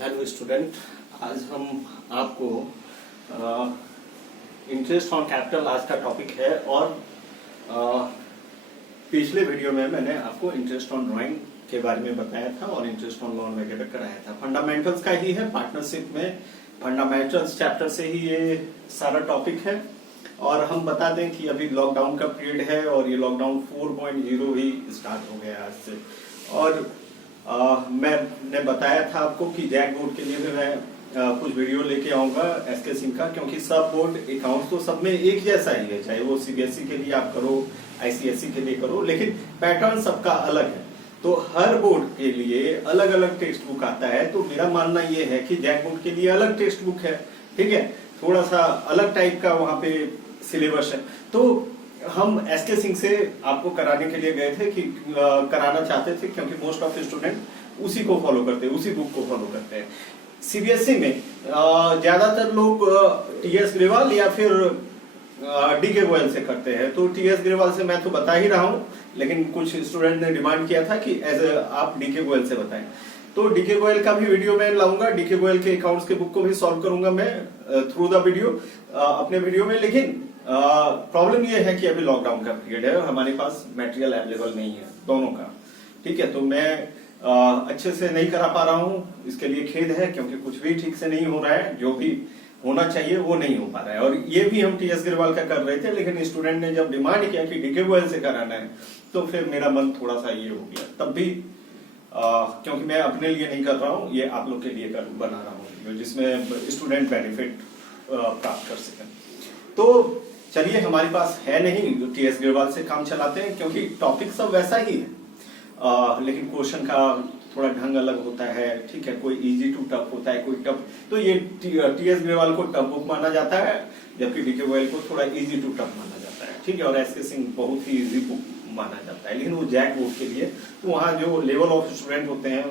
Hello student, आज हम आपको इंटरेस्ट ऑन कैपिटल आज का टॉपिक है। और पिछले वीडियो में मैंने आपको इंटरेस्ट ऑन ड्राइंग के बारे में बताया था और इंटरेस्ट ऑन लोन वगैरह कराया था। फंडामेंटल्स का ही है, पार्टनरशिप में फंडामेंटल्स चैप्टर से ही ये सारा टॉपिक है। और हम बता दें कि अभी लॉकडाउन का पीरियड है और ये लॉकडाउन 4.0 ही स्टार्ट हो गया आज से। और मैंने बताया था आपको कि जैक बोर्ड के लिए भी मैं कुछ वीडियो लेके आऊंगा एसके सिंह का, क्योंकि सब बोर्ड अकाउंट्स तो सब में एक जैसा ही है, चाहे वो सीबीएसई के लिए आप करो, आईसीएसई के लिए करो, लेकिन पैटर्न सबका अलग है। तो हर बोर्ड के लिए अलग अलग टेक्स्ट बुक आता है। तो मेरा मानना ये है कि जैक बोर्ड के लिए अलग टेक्स्ट बुक है, ठीक है, थोड़ा सा अलग टाइप का वहां पे सिलेबस है। तो हम एसके सिंह से आपको कराने के लिए गए थे कि कराना चाहते थे, क्योंकि मोस्ट ऑफ स्टूडेंट उसी को फॉलो करते हैं, उसी बुक को फॉलो करते हैं। सीबीएसई में ज्यादातर लोग टीएस ग्रेवाल या फिर डीके गोयल से करते हैं। तो टीएस ग्रेवाल से मैं तो बता ही रहा हूं, लेकिन कुछ स्टूडेंट ने डिमांड किया था कि आप डीके गोयल से बताएं। तो डीके गोयल का भी वीडियो मैं लाऊंगा, डीके गोयल के अकाउंट्स के बुक को भी सॉल्व करूंगा मैं थ्रू द वीडियो अपने वीडियो में। लेकिन प्रॉब्लम ये है कि अभी लॉकडाउन का पीरियड है और हमारे पास मटेरियल अवेलेबल नहीं है दोनों का, ठीक है। तो मैं अच्छे से नहीं करा पा रहा हूं, इसके लिए खेद है, क्योंकि कुछ भी ठीक से नहीं हो रहा है, जो भी होना चाहिए वो नहीं हो पा रहा है। और ये भी हम टीएस ग्रेवाल का कर रहे थे, लेकिन स्टूडेंट ने जब डिमांड किया कि डीके गोयल से कराना है, तो फिर मेरा मन थोड़ा सा ये हो गया। तब भी क्योंकि मैं अपने लिए नहीं कर रहा हूँ, ये आप लोग के लिए बना रहा हूँ, जिसमें स्टूडेंट बेनिफिट प्राप्त कर सकें। तो चलिए, हमारे पास है नहीं, टीएस ग्रेवाल से काम चलाते हैं, क्योंकि टॉपिक सब वैसा ही है, लेकिन क्वेश्चन का थोड़ा ढंग अलग होता है, ठीक है। कोई इजी टू टफ होता है, कोई टफ। तो ये टीएस ग्रेवाल को टफ बुक माना जाता है, जबकि डीके गोयल को थोड़ा इजी टू टफ माना जाता है, ठीक है। और एसके सिंह बहुत ही इजी बुक माना जाता है। लेकिन वो जैक बोर्ड के लिए तो वहाँ जो लेवल ऑफ स्टूडेंट होते हैं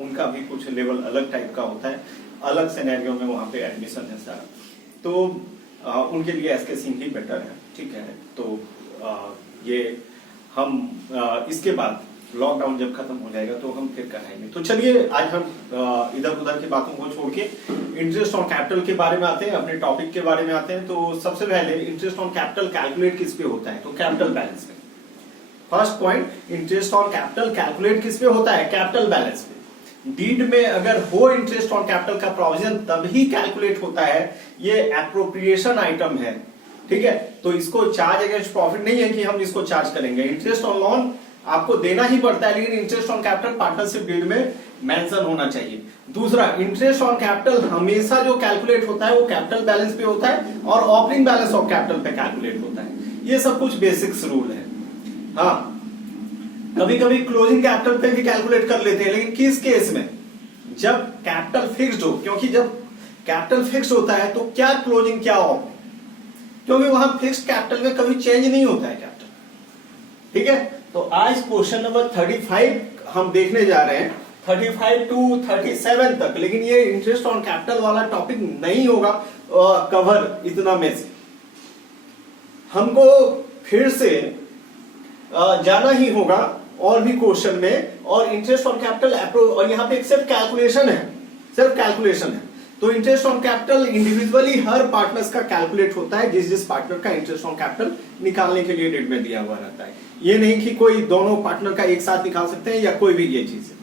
उनका भी कुछ लेवल अलग टाइप का होता है, अलग सिनेरियो में वहाँ पे एडमिशन है सारा। तो उनके लिए एसके सिंह ही बेटर है, ठीक है। तो ये हम इसके बाद लॉकडाउन जब खत्म हो जाएगा तो हम फिर कराएंगे। तो चलिए, आज हम इधर उधर की बातों को छोड़ के इंटरेस्ट ऑन कैपिटल के बारे में आते हैं, अपने टॉपिक के बारे में आते हैं। तो सबसे पहले इंटरेस्ट ऑन कैपिटल कैलकुलेट किस पे होता है? तो कैपिटल बैलेंस पे। First point, interest on capital calculate किस पे होता है? कैपिटल बैलेंस पे। डीड में अगर हो इंटरेस्ट ऑन कैपिटल का प्रोविजन तभी कैलकुलेट होता है। ये एप्रोप्रिएशन आइटम है, ठीक है। तो इसको चार्ज अगेंस्ट प्रॉफिट नहीं है कि हम इसको चार्ज करेंगे। इंटरेस्ट ऑन लोन आपको देना ही पड़ता है, लेकिन interest on capital partnership deed में मेंशन होना चाहिए। दूसरा, इंटरेस्ट ऑन कैपिटल हमेशा जो कैलकुलेट होता है वो कैपिटल बैलेंस पे होता है और ओपनिंग बैलेंस ऑफ कैपिटल पे कैलकुलेट होता है। ये सब कुछ बेसिक्स रूल है। हाँ, कभी कभी क्लोजिंग कैपिटल पे भी कैलकुलेट कर लेते हैं, लेकिन किस केस में? जब कैपिटल फिक्स्ड हो, क्योंकि जब कैपिटल फिक्स्ड होता है तो क्या क्लोजिंग क्या ओपनिंग, क्योंकि वहां फिक्स्ड कैपिटल में कभी चेंज नहीं होता है कैपिटल, ठीक है। तो आज क्वेश्चन नंबर 35 हम देखने जा रहे हैं, 35 टू 37 तक। लेकिन ये इंटरेस्ट ऑन कैपिटल वाला टॉपिक नहीं होगा कवर इतना में से। हमको फिर से जाना ही होगा और भी क्वेश्चन में, और इंटरेस्ट ऑन कैपिटल और यहाँ पे सिर्फ कैलकुलेशन है, सिर्फ कैलकुलेशन है। तो interest on capital individually her partners का कैलकुलेट होता है, जिस जिस पार्टनर का इंटरेस्ट ऑन कैपिटल निकालने के लिए डेट में दिया हुआ रहता है। ये नहीं कि कोई दोनों पार्टनर का एक साथ निकाल सकते हैं या कोई भी ये चीज है।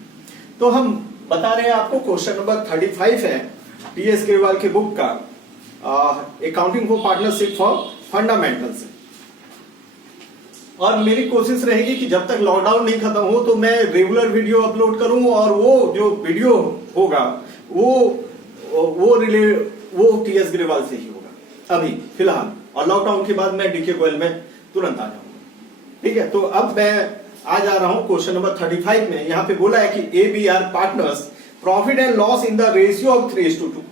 तो हम बता रहे हैं आपको, क्वेश्चन नंबर 35 है टीएस ग्रेवाल के बुक का, accounting for partnership for fundamental से। और मेरी कोशिश रहेगी कि जब तक लॉकडाउन नहीं खत्म हो तो मैं रेगुलर वीडियो अपलोड करूं, और वो जो वीडियो होगा वो टीएस ग्रेवाल से ही होगा अभी फिलहाल। और लॉकडाउन के बाद मैं डीके गोयल में तुरंत आ जाऊंगा, ठीक है। तो अब मैं आ जा रहा हूं क्वेश्चन नंबर 35 में। यहां पे बोला है कि एबीआर partners profit and loss in the ratio of 3:2।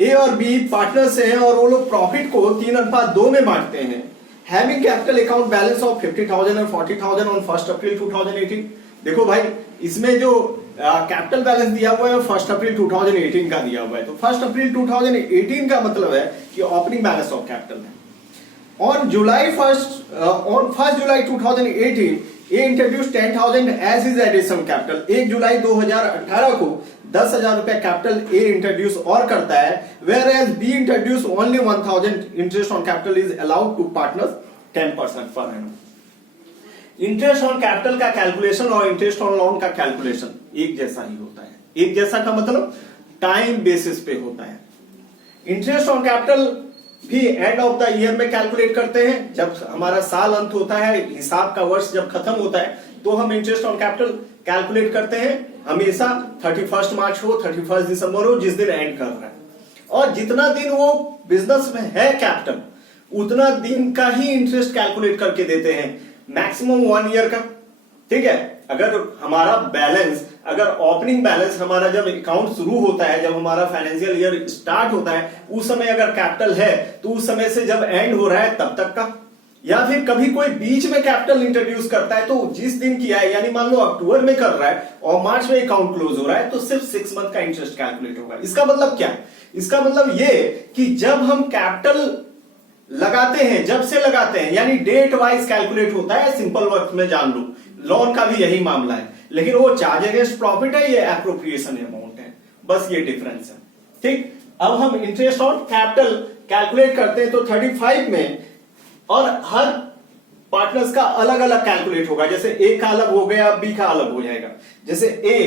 ए और बी पार्टनर्स हैं और वो लोग प्रॉफिट को 3:2 में बांटते हैं। Having capital account balance of 50,000 और 40,000 ऑन 1 अप्रैल 2018। देखो भाई, इसमें जो कैपिटल बैलेंस दिया हुआ है 1 अप्रैल 2018 का दिया हुआ है। तो 1 अप्रैल 2018 का मतलब है कि ओपनिंग बैलेंस ऑफ कैपिटल है। On 1 July 2018, A introduce 10,000 as is additional capital. 1 जुलाई 2018 को 10,000 रुपए कैपिटल ए इंट्रोड्यूस और करता है, where as B introduce only 1,000 interest on capital is allowed to partners 10% per annum. Interest on capital का कैलकुलेशन और इंटरेस्ट ऑन लोन का कैलकुलेशन एक जैसा ही होता है। एक जैसा का मतलब टाइम बेसिस पे होता है। इंटरेस्ट ऑन कैपिटल भी एंड ऑफ द ईयर में कैलकुलेट करते हैं। जब हमारा साल अंत होता है, हिसाब का वर्ष जब खत्म होता है, तो हम इंटरेस्ट ऑन कैपिटल कैलकुलेट करते हैं। हमेशा 31 मार्च हो, 31 दिसंबर हो, जिस दिन एंड कर रहा है। और जितना दिन वो बिजनेस में है कैपिटल, उतना दिन का ही इंटरेस्ट कैलकुलेट करके देते हैं, मैक्सिमम 1 ईयर का। ठीक है, अगर हमारा बैलेंस, अगर ओपनिंग बैलेंस हमारा जब अकाउंट शुरू होता है, जब हमारा फाइनेंशियल ईयर स्टार्ट होता है, उस समय अगर कैपिटल है, तो उस समय से जब एंड हो रहा है तब तक का, या फिर कभी कोई बीच में कैपिटल इंट्रोड्यूस करता है, तो जिस दिन किया है, यानी मान लो अक्टूबर में कर रहा है और मार्च में अकाउंट क्लोज हो रहा है, तो सिर्फ 6 मंथ का इंटरेस्ट कैलकुलेट होगा। इसका मतलब क्या है? इसका मतलब ये कि जब हम कैपिटल लगाते हैं, जब से लगाते हैं, यानी डेट वाइज कैलकुलेट होता है। सिंपल वर्ड में जान लो, लोन का भी यही मामला है, लेकिन वो चार्ज अगेंस्ट प्रॉफिट है, ये एप्रोप्रिएशन अमाउंट है, बस ये डिफरेंस है। ठीक, अब हम इंटरेस्ट ऑन कैपिटल कैलकुलेट करते हैं तो 35 में, और हर पार्टनर्स का अलग अलग कैलकुलेट होगा। जैसे ए का अलग हो गया, बी का अलग हो जाएगा। जैसे ए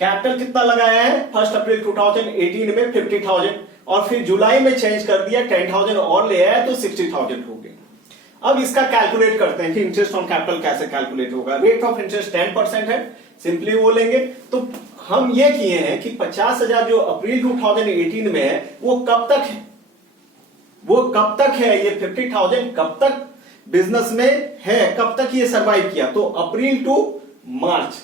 कैपिटल कितना लगाया है 1 अप्रैल 2018 में 50,000, और फिर जुलाई में चेंज कर दिया, 10,000 और ले आया तो 60,000 हो गया। अब इसका कैलकुलेट करते हैं कि इंटरेस्ट ऑन कैपिटल कैसे कैलकुलेट होगा। रेट ऑफ इंटरेस्ट 10% है, सिंपली वो लेंगे। तो हम ये किए हैं कि 50,000 जो अप्रैल 2018 में है, वो कब तक है, वो कब तक है, ये 50,000 कब तक बिजनेस में है, कब तक ये सर्वाइव किया। तो April to March,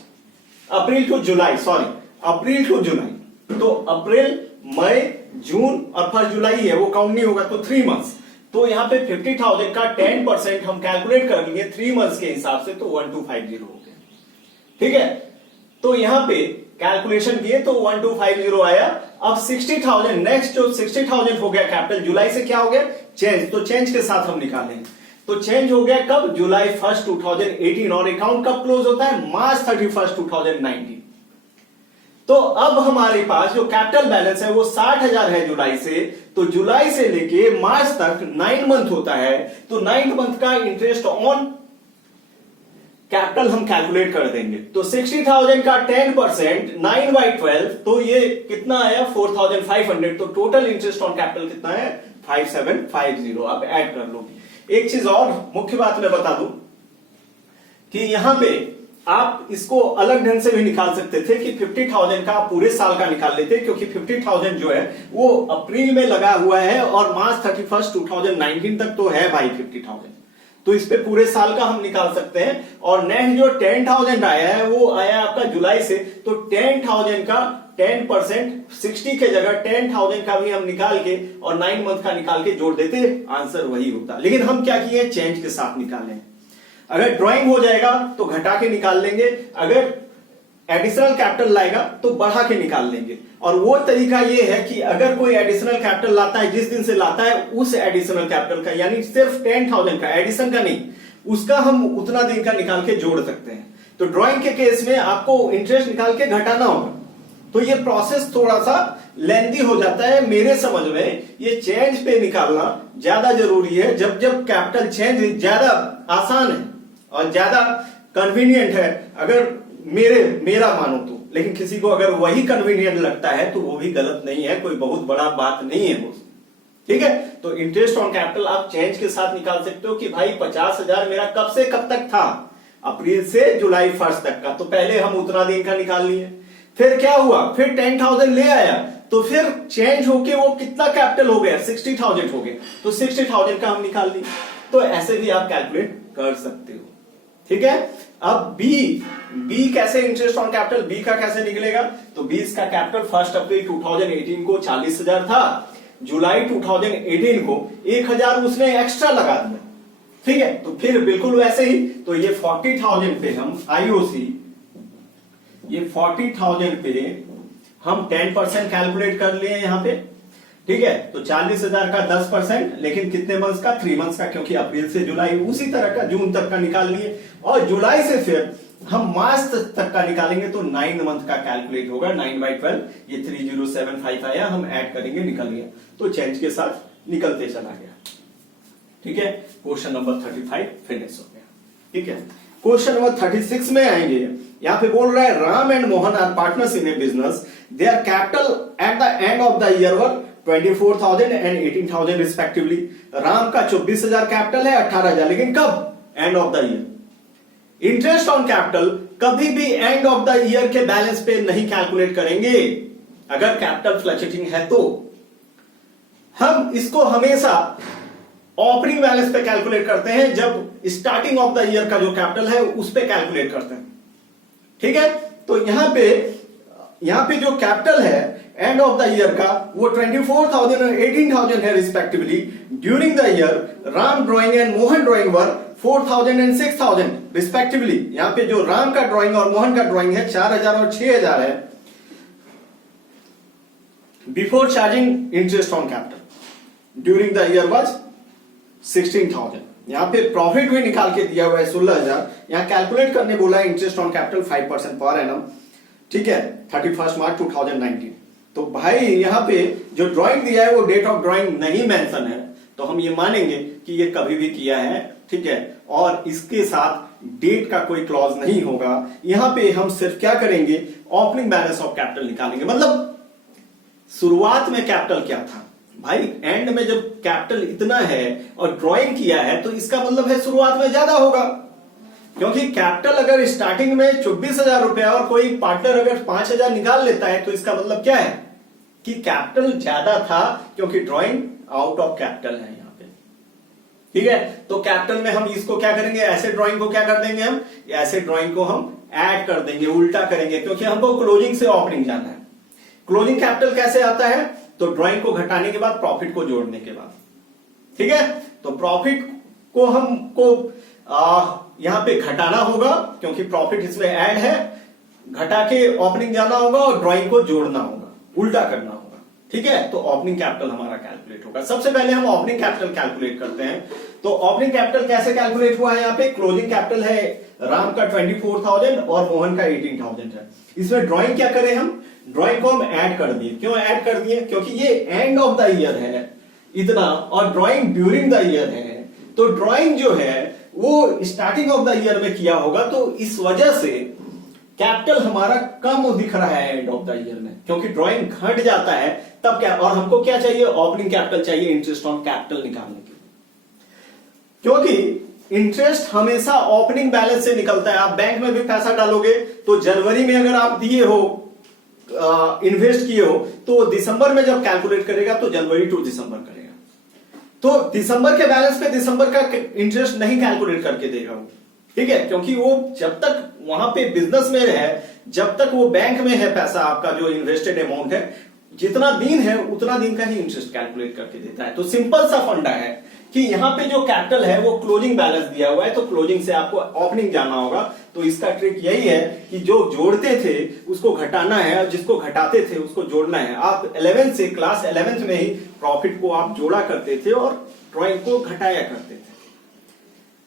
April to July, sorry April to July, तो अप्रैल, मई, जून और 1 जुलाई है, वो काउंट नहीं होगा, तो 3 मंथ्स। तो यहां पे 50,000 का 10% हम कैलकुलेट कर लेंगे 3 मंथ्स के हिसाब से, तो 1250 हो गया। ठीक है, तो यहां पे कैलकुलेशन किए तो 1250 आया। अब 60,000, नेक्स्ट जो 60,000 हो गया कैपिटल, जुलाई से क्या हो गया चेंज, तो चेंज के साथ हम निकालेंगे। तो चेंज हो गया कब, जुलाई 1, 2018, और अकाउंट कब क्लोज होता है, मार्च 31, 2019। तो अब हमारे पास जो कैपिटल बैलेंस है वो 60,000 है जुलाई से, तो जुलाई से लेके मार्च तक 9 मंथ होता है, तो 9 मंथ का इंटरेस्ट ऑन कैपिटल हम कैलकुलेट कर देंगे। तो 60,000 का 10%, 9/12, तो ये कितना आया 4,500। तो टोटल इंटरेस्ट ऑन कैपिटल कितना है 5750। अब ऐड कर लो। एक चीज और मुख्य बात मैं बता दूं कि यहां पे आप इसको अलग ढंग से भी निकाल सकते थे कि 50,000 का पूरे साल का निकाल लेते, क्योंकि 50,000 जो है वो अप्रैल में लगा हुआ है और मार्च 31, 2019 तक तो है भाई 50,000, तो इस पे पूरे साल का हम निकाल सकते हैं। और नेक्स्ट जो 10,000 आया है वो आया आपका जुलाई से, तो 10,000 का 10%, 60 के जगह 10,000 का भी हम निकाल के और 9 मंथ का निकाल के जोड़ देते, आंसर वही होता। लेकिन हम क्या किए, चेंज के साथ निकालें। अगर ड्राइंग हो जाएगा तो घटा के निकाल लेंगे, अगर एडिशनल कैपिटल लाएगा तो बढ़ा के निकाल लेंगे। और वो तरीका ये है कि अगर कोई एडिशनल कैपिटल लाता है, जिस दिन से लाता है उस एडिशनल कैपिटल का, यानी सिर्फ 10,000 का, एडिशन का नहीं, उसका हम उतना दिन का निकाल के जोड़ सकते हैं। तो ड्राइंग के केस में आपको इंटरेस्ट निकाल के घटाना होगा, तो ये प्रोसेस थोड़ा सा लेंथी हो जाता है मेरे समझ में। ये चेंज पे निकालना ज्यादा जरूरी है। जब जब कैपिटल चेंज ज्यादा आसान है और ज्यादा कन्वीनियंट है, अगर मेरा मानो तो, लेकिन किसी को अगर वही कन्वीनियंट लगता है तो वो भी गलत नहीं है, कोई बहुत बड़ा बात नहीं है वो। ठीक है, तो इंटरेस्ट ऑन कैपिटल आप चेंज के साथ निकाल सकते हो कि भाई 50,000 मेरा कब से कब तक था, अप्रैल से जुलाई 1 तक का, तो पहले हम उतना दिन का निकाल लिए। फिर क्या हुआ, फिर 10,000 ले आया, तो फिर चेंज होके वो कितना कैपिटल हो गया 60,000 हो गया, तो 60,000 का हम निकाल लिए। तो ऐसे भी आप कैलकुलेट कर सकते हो। ठीक है, अब बी कैसे, इंटरेस्ट ऑन कैपिटल बी का कैसे निकलेगा, तो 20 का कैपिटल 1 अप्रैल 2018 को 40,000 था, जुलाई 2018 को 1,000 उसने एक्स्ट्रा लगा दिया। ठीक है, तो फिर बिल्कुल वैसे ही, तो ये 40,000 पे हम आईओसी, ये 40,000 पे हम 10% कैलकुलेट कर लिए यहां पे, ठीक है, तो 40,000 का 10%, लेकिन कितने मंथ्स का? 3 मंथ्स का, क्योंकि अप्रैल से जुलाई उसी तरह का जून तक का निकाल लिए, और जुलाई से फिर हम मार्च तक का निकालेंगे तो 9 मंथ का कैलकुलेट होगा। 9/12, ये 3075 आया, हम ऐड करेंगे, निकल गया, तो चेंज के साथ निकलते चला गया। ठीक है, क्वेश्चन नंबर 35 फिनिश हो गया। ठीक है, क्वेश्चन नंबर 36 में आएंगे। यहां पे बोल रहा है Ram and Mohan are partners in a business, their capital at the end of the year were 24,000 and 18,000 respectively. Ram का 24,000 कैपिटल है, 18,000, लेकिन कब? End of the year. Interest on capital कभी भी एंड ऑफ द ईयर के बैलेंस पे नहीं कैलकुलेट करेंगे। अगर कैपिटल फ्लक्चुएटिंग है तो हम इसको हमेशा ओपनिंग बैलेंस पे कैलकुलेट करते हैं, जब स्टार्टिंग ऑफ द ईयर का जो कैपिटल है उस पे कैलकुलेट करते हैं। ठीक है, तो यहां पे जो कैपिटल है एंड ऑफ द ईयर का वो 24,000 और 18,000 है respectively. During the year Ram drawing and Mohan drawing were 4,000 and 6,000 respectively. यहां पे जो राम का ड्राइंग और मोहन का ड्राइंग है 4,000 और 6,000 है। Before charging interest on capital during the year was 16,000। यहां पे प्रॉफिट भी निकाल के दिया हुआ है 16,000। यहां कैलकुलेट करने बोला है interest on capital 5% per annum. ठीक है, 31 मार्च 2019। तो भाई यहां पे जो ड्राइंग दिया है वो डेट ऑफ ड्राइंग नहीं मेंशन है, तो हम ये मानेंगे कि ये कभी भी किया है। ठीक है, और इसके साथ डेट का कोई क्लॉज नहीं होगा। यहां पे हम सिर्फ क्या करेंगे? ओपनिंग बैलेंस ऑफ कैपिटल निकालेंगे। मतलब शुरुआत में कैपिटल क्या था भाई? एंड में जब कैपिटल इतना है और ड्राइंग किया है तो इसका मतलब है शुरुआत में ज्यादा होगा, क्योंकि कैपिटल अगर स्टार्टिंग में 24,000 रुपया और कोई पार्टनर अगर 5,000 निकाल लेता है तो इसका मतलब क्या है कि कैपिटल ज्यादा था, क्योंकि ड्राइंग आउट ऑफ कैपिटल है यहां पे। ठीक है, तो कैपिटल में हम इसको क्या करेंगे? ऐसे ड्राइंग को क्या कर देंगे? हम ऐसे ड्राइंग को हम ऐड कर देंगे, उल्टा करेंगे, क्योंकि हमको क्लोजिंग से ओपनिंग जाना है। क्लोजिंग कैपिटल कैसे आता है? तो ड्राइंग को घटाने के बाद प्रॉफिट को जोड़ने के बाद। ठीक है, तो प्रॉफिट को हमको यहां पे घटाना होगा, क्योंकि प्रॉफिट इसमें ऐड है। घटा के ओपनिंग जाना होगा और ड्राइंग को जोड़ना होगा, उल्टा करना होगा। ठीक है, तो ओपनिंग कैपिटल हमारा कैलकुलेट होगा। सबसे पहले हम ओपनिंग कैपिटल कैलकुलेट करते हैं। तो ओपनिंग कैपिटल कैसे कैलकुलेट हुआ है? यहाँ पे क्लोजिंग कैपिटल है राम का 24,000 और मोहन का 18,000 है। इसमें ड्राइंग क्या करें? हम ड्राइंग को हम ऐड कर दिए। क्यों ऐड कर दिए? क्योंकि ये एंड ऑफ द ईयर है इतना, और ड्राइंग ड्यूरिंग द ईयर है। तो ड्राइंग जो है वो स्टार्टिंग ऑफ द ईयर में किया होगा, तो इस वजह से कैपिटल हमारा कम दिख रहा है एंड ऑफ द ईयर में, क्योंकि ड्राइंग घट जाता है तब क्या। और हमको क्या चाहिए? ओपनिंग कैपिटल चाहिए इंटरेस्ट ऑन कैपिटल निकालने के लिए, क्योंकि इंटरेस्ट हमेशा ओपनिंग बैलेंस से निकलता है। आप बैंक में भी पैसा डालोगे तो जनवरी में अगर आप दिए हो, इन्वेस्ट किए हो, तो दिसंबर में जब कैलकुलेट करेगा तो जनवरी टू दिसंबर करेगा। तो दिसंबर के बैलेंस पे दिसंबर का इंटरेस्ट नहीं कैलकुलेट करके देगा वो। ठीक है, क्योंकि वो जब तक वहां पे बिजनेस में है, जब तक वो बैंक में है पैसा, आपका जो इन्वेस्टेड अमाउंट है, जितना दिन है उतना दिन का ही इंटरेस्ट कैलकुलेट करके देता है। तो सिंपल सा फंडा है कि यहां पे जो कैपिटल है वो क्लोजिंग बैलेंस दिया हुआ है, तो क्लोजिंग से आपको ओपनिंग जाना होगा। तो इसका ट्रिक यही है कि जो जोड़ते थे उसको घटाना है, और जिसको घटाते थे उसको जोड़ना है। आप 11 से क्लास 11th में ही प्रॉफिट को आप जोड़ा करते थे और ड्राइंग को घटाया करते थे।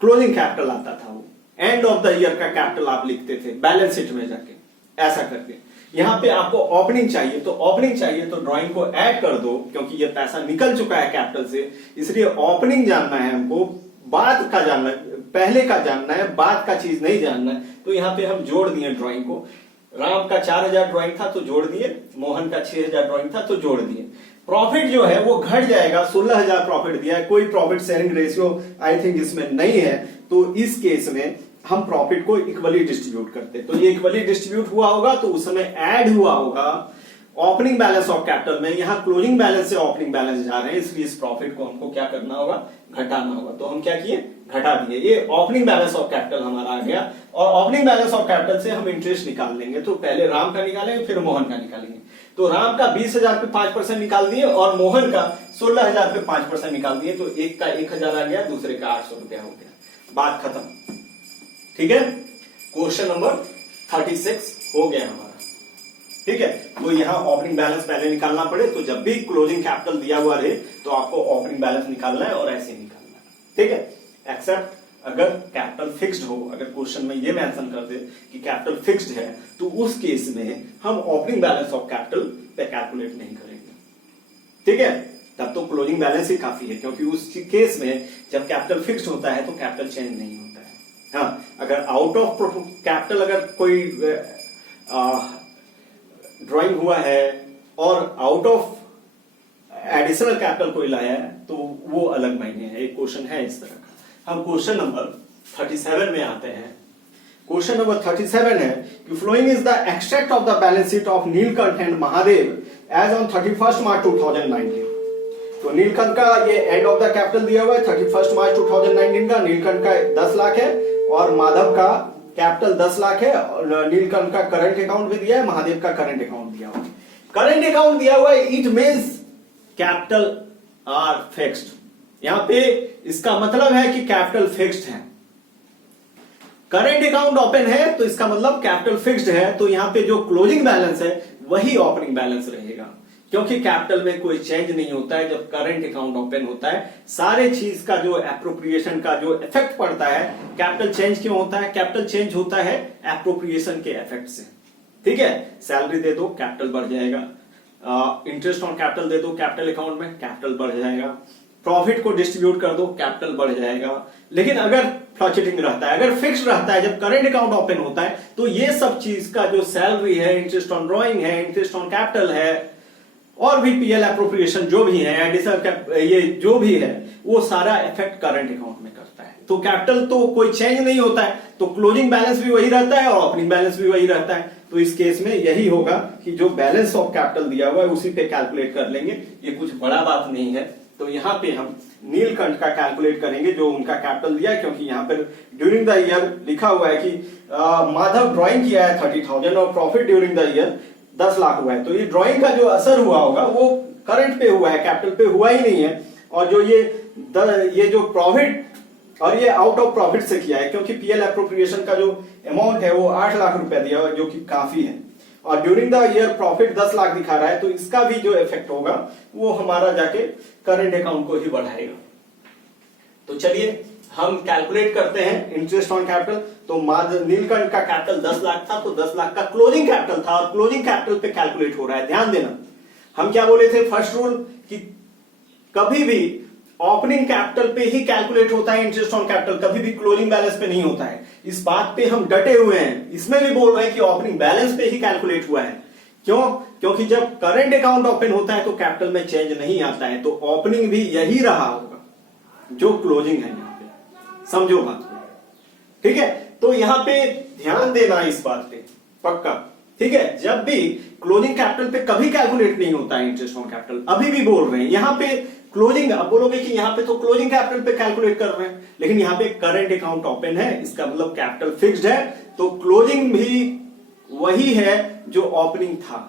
क्लोजिंग कैपिटल आता था, वो एंड ऑफ द ईयर का कैपिटल आप लिखते थे बैलेंस शीट में जाके, ऐसा करके। यहां पे आपको ओपनिंग चाहिए, तो ओपनिंग चाहिए तो ड्राइंग को ऐड कर दो, क्योंकि ये पैसा निकल चुका है कैपिटल से, इसलिए ओपनिंग जानना है हमको, बाद का जानना है, पहले का जानना है, बाद का चीज नहीं जानना है। तो यहां पे हम जोड़ दिए ड्राइंग को। राम का 4,000 ड्राइंग था तो जोड़ दिए, मोहन का 6,000 ड्राइंग था तो जोड़ दिए। प्रॉफिट जो है वो घट जाएगा, 16,000 प्रॉफिट दिया है, कोई profit sharing ratio I think इसमें नहीं है, तो इस केस में हम प्रॉफिट को इक्वली डिस्ट्रीब्यूट करते हैं। तो ये इक्वली डिस्ट्रीब्यूट हुआ होगा तो उस समय ऐड हुआ होगा ओपनिंग बैलेंस ऑफ कैपिटल में। यहां क्लोजिंग बैलेंस से ओपनिंग बैलेंस जा रहे हैं, इसलिए इस प्रॉफिट को हमको क्या करना होगा? घटाना होगा। तो हम क्या किए? घटा दिए। ये ओपनिंग बैलेंस ऑफ कैपिटल हमारा आ गया, और ओपनिंग बैलेंस ऑफ कैपिटल से हम इंटरेस्ट निकाल लेंगे। तो पहले राम का निकालेंगे, फिर मोहन का निकालेंगे। तो राम का 20,000 पे 5% निकाल दिए, और मोहन का 16,000 पे 5% निकाल दिए। तो एक का 1,000 आ गया, दूसरे का 800 रुपया हो गया, बात खत्म। ठीक है, क्वेश्चन नंबर 36 हो गया हमारा। ठीक है। तो यहाँ ओपनिंग बैलेंस पहले निकालना पड़े, तो जब भी क्लोजिंग कैपिटल दिया हुआ रहे तो आपको ओपनिंग बैलेंस निकालना है और ऐसे निकालना है, ठीक है। एक्सेप्ट अगर कैपिटल फिक्स्ड हो, अगर क्वेश्चन में ये मेंशन कर दे कि कैपिटल फिक्स्ड है, तो उस केस में हम ओपनिंग बैलेंस ऑफ कैपिटल पे कैलकुलेट नहीं करेंगे, ठीक है। तब तो क्लोजिंग बैलेंस ही काफी है, क्योंकि उस केस में जब कैपिटल फिक्स्ड होता है तो कैपिटल चेंज नहीं होता है। हाँ, अगर आउट ऑफ कैपिटल अगर कोई ड्राइंग हुआ है और आउट ऑफ एडिशनल कैपिटल कोई लाया है तो वो अलग मायने है। एक क्वेश्चन है इस तरह का। हम क्वेश्चन नंबर 37 में आते हैं। क्वेश्चन नंबर 37 है कि following is the extract of the balance sheet of Neelkanth and Mahadev as on 31 March 2019। तो नीलकंठ का ये एंड ऑफ द कैपिटल दिया हुआ है 31 मार्च 2019 का। नीलकंठ का 10 लाख है और माधव का कैपिटल 10 लाख है, और नीलकंठ का करंट अकाउंट भी दिया है, महादेव का करंट अकाउंट दिया हुआ है। करंट अकाउंट दिया हुआ है, it means capital R fixed. यहां पे इसका मतलब है कि कैपिटल फिक्स्ड है। करंट अकाउंट ओपन है तो इसका मतलब कैपिटल फिक्स्ड है, तो यहां पे जो क्लोजिंग बैलेंस है वही ओपनिंग बैलेंस रहेगा, क्योंकि कैपिटल में कोई चेंज नहीं होता है जब करंट अकाउंट ओपन होता है। सारे चीज का जो एप्रोप्रिएशन का जो इफेक्ट पड़ता है, कैपिटल चेंज क्यों होता है? कैपिटल चेंज होता है एप्रोप्रिएशन के इफेक्ट से, ठीक है। सैलरी दे दो कैपिटल बढ़ जाएगा, इंटरेस्ट ऑन कैपिटल दे दो कैपिटल अकाउंट में, कैपिटल बढ़ जाएगा। प्रॉफिट को डिस्ट्रीब्यूट कर दो, कैपिटल बढ़ जाएगा। लेकिन अगर फ्लक्चुएटिंग रहता है, अगर फिक्स रहता है, जब करंट अकाउंट ओपन होता है तो ये सब चीज का जो सैलरी है, इंटरेस्ट ऑन ड्रॉइंग है, इंटरेस्ट ऑन कैपिटल है, और भी पीएल एप्रोप्रिएशन जो भी है, एडिशनल ये जो भी है, वो सारा इफेक्ट करंट अकाउंट में करता है। तो कैपिटल तो कोई चेंज नहीं होता है, तो क्लोजिंग बैलेंस भी वही रहता है और ओपनिंग बैलेंस भी वही रहता है। तो इस केस में यही होगा कि जो बैलेंस ऑफ कैपिटल दिया हुआ है उसी पे कैलकुलेट कर लेंगे, ये कुछ बड़ा बात नहीं है। तो यहाँ पे हम नीलकंठ का कैलकुलेट करेंगे जो उनका कैपिटल दिया है, क्योंकि यहाँ पर ड्यूरिंग द ईयर लिखा हुआ है कि माधव ड्रॉइंग किया है 30,000 और profit during the year 10 lakh हुआ है। तो ये ड्राइंग का जो असर हुआ होगा वो करंट पे हुआ है, कैपिटल पे हुआ ही नहीं है। और जो ये जो प्रॉफिट, और ये आउट ऑफ प्रॉफिट से किया है, क्योंकि पीएल एप्रोप्रिएशन का जो अमाउंट है वो 8 लाख रुपया दिया हुआ है, जो कि काफी है। और during the year profit 10 lakh दिखा रहा है, तो इसका भी जो इफेक्ट होगा वो हमारा जाके करंट अकाउंट को ही बढ़ाएगा। तो चलिए हम कैलकुलेट करते हैं इंटरेस्ट ऑन कैपिटल। तो नीलकंठ का कैपिटल 10 लाख था, तो 10 लाख का क्लोजिंग कैपिटल था और क्लोजिंग कैपिटल पे कैलकुलेट हो रहा है। ध्यान देना, हम क्या बोले थे फर्स्ट रूल कि कभी भी ओपनिंग कैपिटल पे ही कैलकुलेट होता है इंटरेस्ट ऑन कैपिटल, कभी भी क्लोजिंग बैलेंस पे नहीं होता है। इस बात पे हम डटे हुए हैं, इसमें भी बोल रहे हैं कि ओपनिंग बैलेंस पे ही कैलकुलेट हुआ है। क्यों? क्योंकि जब करंट अकाउंट ओपन होता है तो कैपिटल में चेंज नहीं आता है, तो ओपनिंग भी यही रहा होगा जो क्लोजिंग है। यहाँ पे समझो बात को, ठीक है। तो यहाँ पे ध्यान देना इस बात पे पक्का, ठीक है। जब भी क्लोजिंग कैपिटल पे कभी कैलकुलेट नहीं होता है इंटरेस्ट ऑन कैपिटल, अभी भी बोल रहे हैं। यहाँ पे क्लोजिंग, अब बोलोगे कि यहाँ पे तो क्लोजिंग कैपिटल पे कैलकुलेट कर रहे हैं, लेकिन यहाँ पे करंट अकाउंट ओपन है, इसका मतलब कैपिटल फिक्स्ड है, तो क्लोजिंग भी वही है जो ओपनिंग था।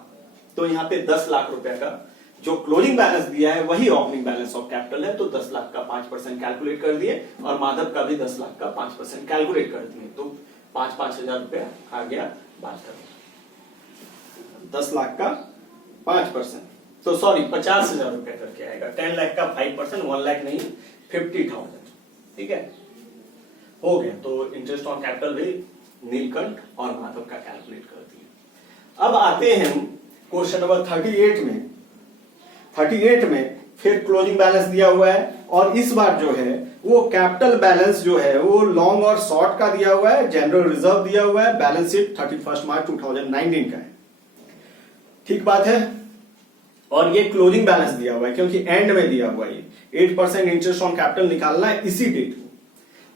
तो यहाँ पे 10 लाख रुपए का जो क्लोजिंग बैलेंस दिया है वही ओपनिंग बैलेंस ऑफ कैपिटल है। तो 10 लाख का 5% कैलकुलेट कर दिए और माधव का भी 10 लाख का 5% कैलकुलेट कर दिए। तो 5-5 हजार रुपया आ गया बात कर 10 लाख का 5%, तो सॉरी 50 हजार रुपया करके आएगा। 10 लाख का 5%, 1 लाख नहीं 50,000, ठीक है, हो गया। तो इंटरेस्ट ऑन कैपिटल भी नीलकंठ और माधव का कैलकुलेट कर दिया। अब आते हैं हम क्वेश्चन नंबर 38 में फिर क्लोजिंग बैलेंस दिया हुआ है, और इस बार जो है वो कैपिटल बैलेंस जो है वो लॉन्ग और शॉर्ट का दिया हुआ है, जनरल रिजर्व दिया हुआ है, बैलेंस शीट 31 मार्च 2019 का है, ठीक बात है। और ये क्लोजिंग बैलेंस दिया हुआ है क्योंकि एंड में दिया हुआ है, 8% इंटरेस्ट ऑन कैपिटल निकालना है इसी डेट को,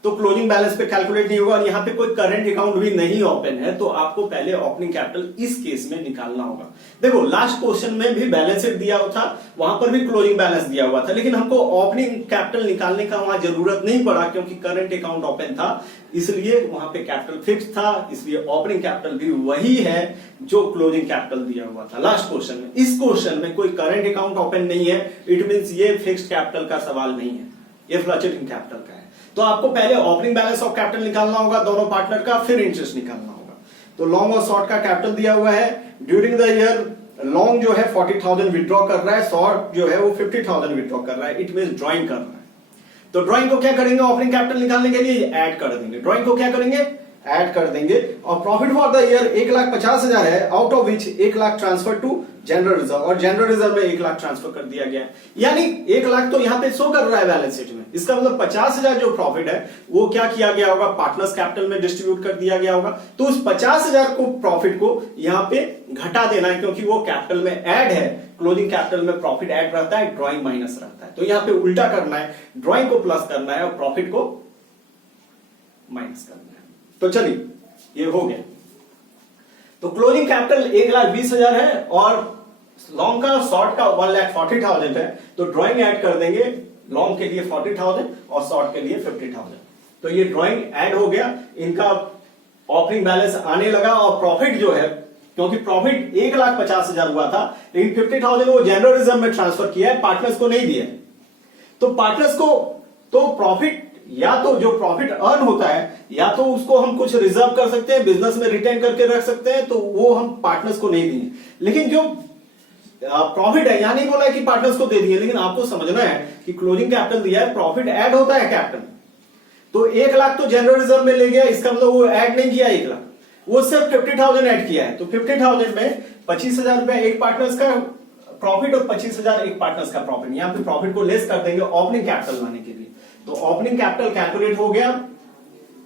तो क्लोजिंग बैलेंस पे कैलकुलेट नहीं होगा। और यहाँ पे कोई करंट अकाउंट भी नहीं ओपन है, तो आपको पहले ओपनिंग कैपिटल इस केस में निकालना होगा। देखो लास्ट क्वेश्चन में भी बैलेंस शीट दिया हुआ था, वहां पर भी क्लोजिंग बैलेंस दिया हुआ था, लेकिन हमको ओपनिंग कैपिटल निकालने का वहां जरूरत नहीं पड़ा क्योंकि करंट अकाउंट ओपन था, इसलिए वहां पे कैपिटल फिक्स था, इसलिए ओपनिंग कैपिटल भी वही है जो क्लोजिंग कैपिटल दिया हुआ था लास्ट क्वेश्चन में। इस क्वेश्चन में कोई करंट अकाउंट ओपन नहीं है, इट मींस ये फिक्स्ड कैपिटल का सवाल नहीं है, ये फ्लक्चुएटिंग कैपिटल का है। तो आपको पहले ओपनिंग बैलेंस ऑफ कैपिटल निकालना होगा दोनों पार्टनर का, फिर इंटरेस्ट निकालना होगा। तो लॉन्ग और शॉर्ट का कैपिटल दिया हुआ है। ड्यूरिंग द ईयर लॉन्ग जो है 40,000 विड्रॉ कर रहा है, शॉर्ट जो है वो 50,000 विड्रॉ कर रहा है। इट मीन ड्रॉइंग कर रहा है। तो ड्रॉइंग को क्या करेंगे, ओपनिंग कैपिटल निकालने के लिए ऐड कर देंगे। ड्रॉइंग को क्या करेंगे, ऐड कर देंगे। और प्रॉफिट फॉर द ईयर 1,50,000 है, out of which 1 lakh transfer to general reserve, और जनरल रिजर्व में 1 लाख ट्रांसफर कर दिया गया है। यानी 1 लाख तो यहां पे शो कर रहा है बैलेंस शीट में। इसका मतलब 50,000 जो प्रॉफिट है वो क्या किया गया होगा, पार्टनर्स कैपिटल में डिस्ट्रीब्यूट कर दिया गया होगा। तो उस 50,000 को प्रॉफिट को यहां पे घटा देना है, क्योंकि वो कैपिटल में ऐड है। क्लोजिंग कैपिटल में प्रॉफिट ऐड रहता है, ड्रॉइंग माइनस रहता है। तो यहां पे उल्टा करना है, ड्रॉइंग को प्लस करना है और प्रॉफिट को माइनस करना है। तो चलिए ये हो गया। तो क्लोजिंग कैपिटल 1,20,000 है और लॉन्ग का शॉर्ट का 1,40,000 है। तो ड्रॉइंग ऐड कर देंगे, लॉन्ग के लिए 40,000 और शॉर्ट के लिए 50,000। तो ये ड्रॉइंग ऐड हो गया, इनका ओपनिंग बैलेंस आने लगा। और प्रॉफिट जो है, क्योंकि प्रॉफिट 1,50,000 हुआ था, लेकिन 50,000 वो जनरल रिजर्व में ट्रांसफर किया है, पार्टनर्स को नहीं दिया। तो पार्टनर्स को तो प्रॉफिट, या तो जो प्रॉफिट अर्न होता है, या तो उसको हम कुछ रिजर्व कर सकते हैं, बिजनेस में रिटेन करके रख सकते हैं, तो वो हम पार्टनर्स को नहीं देंगे। लेकिन जो प्रॉफिट है, यहां नहीं बोला है कि पार्टनर्स को दे दिए, लेकिन आपको समझना है कि क्लोजिंग कैपिटल दिया है, प्रॉफिट ऐड होता है कैपिटल। तो 1 लाख तो जनरल रिजर्व में ले गया, इसका मतलब वो ऐड नहीं किया 1 लाख, वो सिर्फ 50,000 ऐड किया है। तो 50,000 में 25,000 रुपए एक पार्टनर्स का प्रॉफिट और 25,000 एक पार्टनर्स का प्रॉफिट। यहां पे प्रॉफिट को लेस कर देंगे ओपनिंग कैपिटल लाने के लिए। तो ओपनिंग कैपिटल कैलकुलेट हो गया।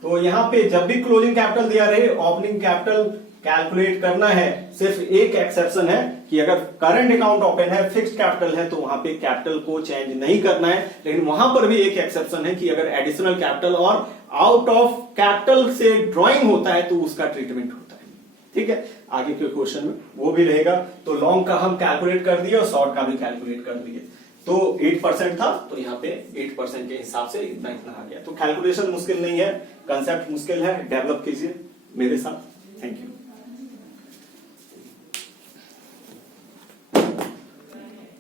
तो यहां पे जब भी क्लोजिंग कैपिटल दिया रहे, ओपनिंग कैपिटल कैलकुलेट करना है। सिर्फ एक एक्सेप्शन है कि अगर करंट अकाउंट ओपन है, फिक्स्ड कैपिटल है, तो वहां पे कैपिटल को चेंज नहीं करना है। लेकिन वहां पर भी एक एक्सेप्शन है कि अगर एडिशनल कैपिटल और आउट ऑफ कैपिटल से ड्रॉइंग होता है तो उसका ट्रीटमेंट होता है। ठीक है, आगे के क्वेश्चन में वो भी रहेगा। तो लॉन्ग का हम कैलकुलेट कर दिए और शॉर्ट का भी कैलकुलेट कर दिए। तो 8% था, तो यहाँ पे 8% के हिसाब से इतना आ गया। तो कैलकुलेशन मुश्किल नहीं है, कंसेप्ट मुश्किल है, डेवलप कीजिए मेरे साथ। Thank you.